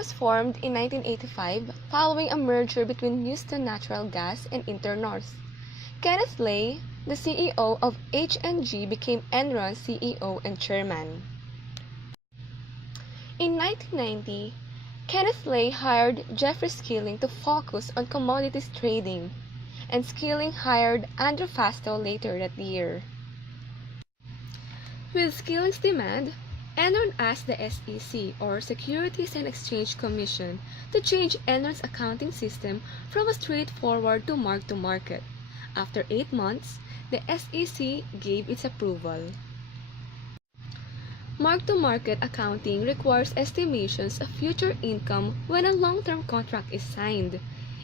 was formed in 1985 following a merger between Houston Natural Gas and Internorth. Kenneth Lay, the CEO of HNG, became Enron's CEO and chairman. In 1990, Kenneth Lay hired Jeffrey Skilling to focus on commodities trading, and Skilling hired Andrew Fastow later that year. With Skilling's demand, Enron asked the SEC, or Securities and Exchange Commission, to change Enron's accounting system from a straightforward to mark-to-market. After 8 months, the SEC gave its approval. Mark-to-market accounting requires estimations of future income when a long-term contract is signed.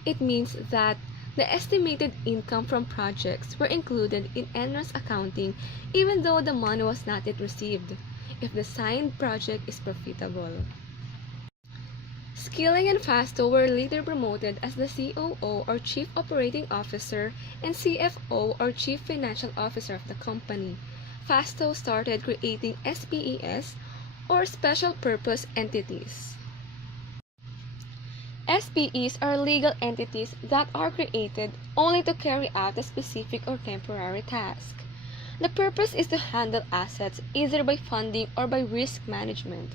It means that the estimated income from projects were included in Enron's accounting even though the money was not yet received, if the signed project is profitable. Skilling and Fastow were later promoted as the COO, or Chief Operating Officer, and CFO, or Chief Financial Officer of the company. Fastow started creating SPEs, or Special Purpose Entities. SPEs are legal entities that are created only to carry out a specific or temporary task. The purpose is to handle assets either by funding or by risk management.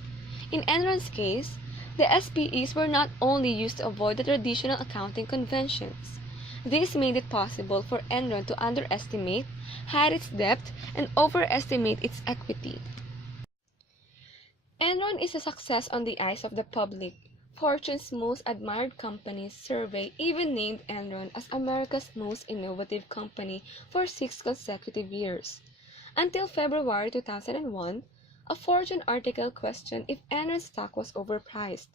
In Enron's case, the SPEs were not only used to avoid the traditional accounting conventions. This made it possible for Enron to underestimate, hide its debt, and overestimate its equity. Enron is a success on the eyes of the public. Fortune's Most Admired Companies survey even named Enron as America's most innovative company for 6 consecutive years. Until February 2001, a Fortune article questioned if Enron's stock was overpriced.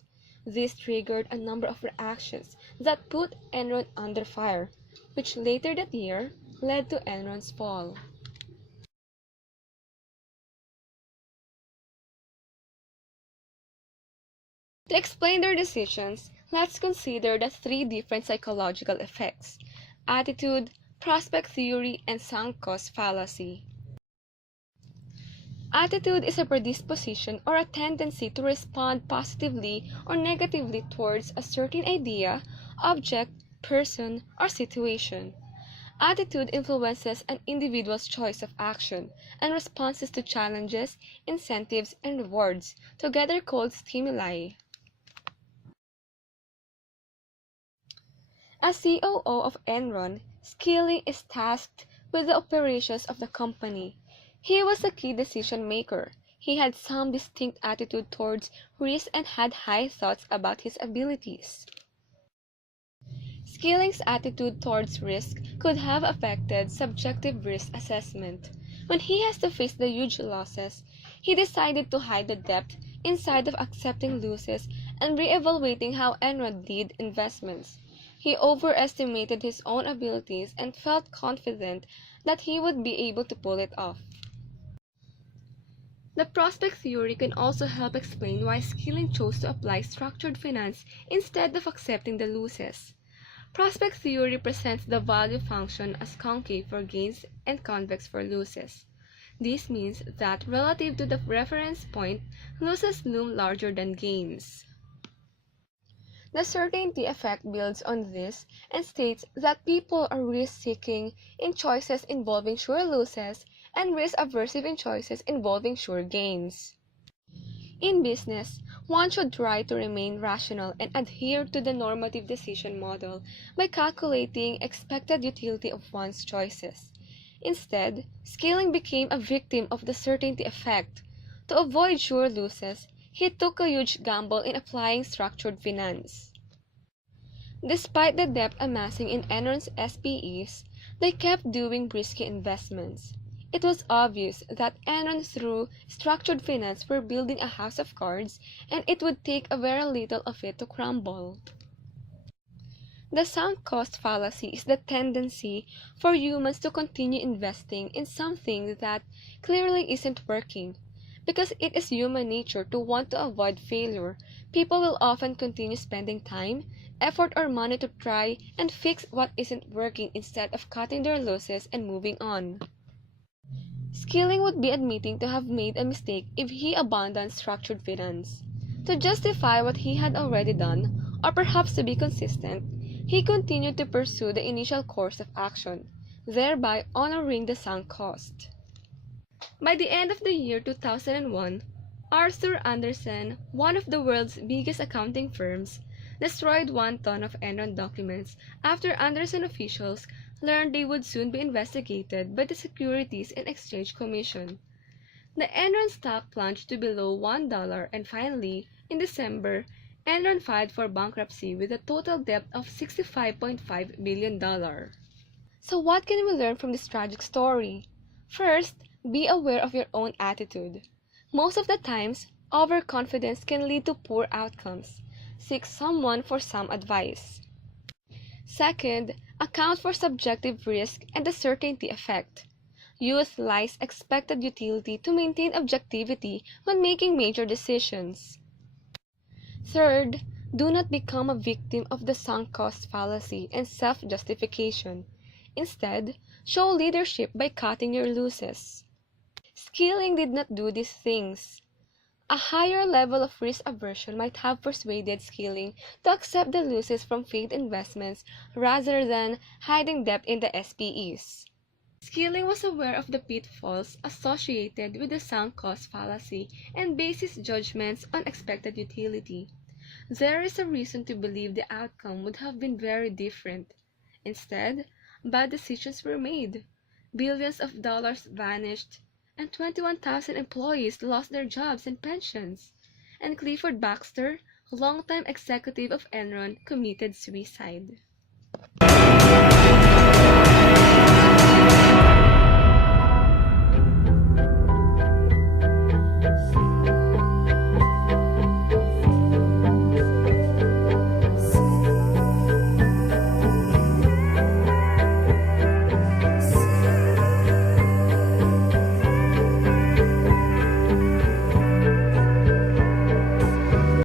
This triggered a number of reactions that put Enron under fire, which later that year led to Enron's fall. To explain their decisions, let's consider the 3 different psychological effects: attitude, prospect theory, and sunk cost fallacy. Attitude is a predisposition or a tendency to respond positively or negatively towards a certain idea, object, person, or situation. Attitude influences an individual's choice of action and responses to challenges, incentives, and rewards, together called stimuli. As COO of Enron, Skilling is tasked with the operations of the company. He was a key decision maker. He had some distinct attitude towards risk and had high thoughts about his abilities. Skilling's attitude towards risk could have affected subjective risk assessment. When he has to face the huge losses, he decided to hide the debt instead of accepting losses and re-evaluating how Enron did investments. He overestimated his own abilities and felt confident that he would be able to pull it off. The prospect theory can also help explain why Skilling chose to apply structured finance instead of accepting the losses. Prospect theory presents the value function as concave for gains and convex for losses. This means that relative to the reference point, losses loom larger than gains. The certainty effect builds on this and states that people are risk-seeking in choices involving sure losses and risk-aversive in choices involving sure gains. In business, one should try to remain rational and adhere to the normative decision model by calculating expected utility of one's choices. Instead, Skilling became a victim of the certainty effect. To avoid sure losses, he took a huge gamble in applying structured finance. Despite the debt amassing in Enron's SPEs, they kept doing risky investments. It was obvious that Enron through structured finance were building a house of cards, and it would take a very little of it to crumble. The sunk cost fallacy is the tendency for humans to continue investing in something that clearly isn't working. Because it is human nature to want to avoid failure, people will often continue spending time, effort, or money to try and fix what isn't working instead of cutting their losses and moving on. Skilling would be admitting to have made a mistake if he abandoned structured finance. To justify what he had already done, or perhaps to be consistent, he continued to pursue the initial course of action, thereby honoring the sunk cost. By the end of the year 2001, Arthur Andersen, one of the world's biggest accounting firms, destroyed 1 ton of Enron documents after Andersen officials learned they would soon be investigated by the Securities and Exchange Commission. The Enron stock plunged to below $1, and finally, in December, Enron filed for bankruptcy with a total debt of $65.5 billion. So what can we learn from this tragic story? First, be aware of your own attitude. Most of the times, overconfidence can lead to poor outcomes. Seek someone for some advice. Second, account for subjective risk and the certainty effect. Use Lai's expected utility to maintain objectivity when making major decisions. Third, do not become a victim of the sunk cost fallacy and self-justification. Instead, show leadership by cutting your losses. Skilling did not do these things. A higher level of risk aversion might have persuaded Skilling to accept the losses from failed investments rather than hiding debt in the SPEs. Skilling was aware of the pitfalls associated with the sunk cost fallacy and based his judgments on expected utility. There is a reason to believe the outcome would have been very different. Instead, bad decisions were made. Billions of dollars vanished, and 21,000 employees lost their jobs and pensions. And Clifford Baxter, longtime executive of Enron, committed suicide.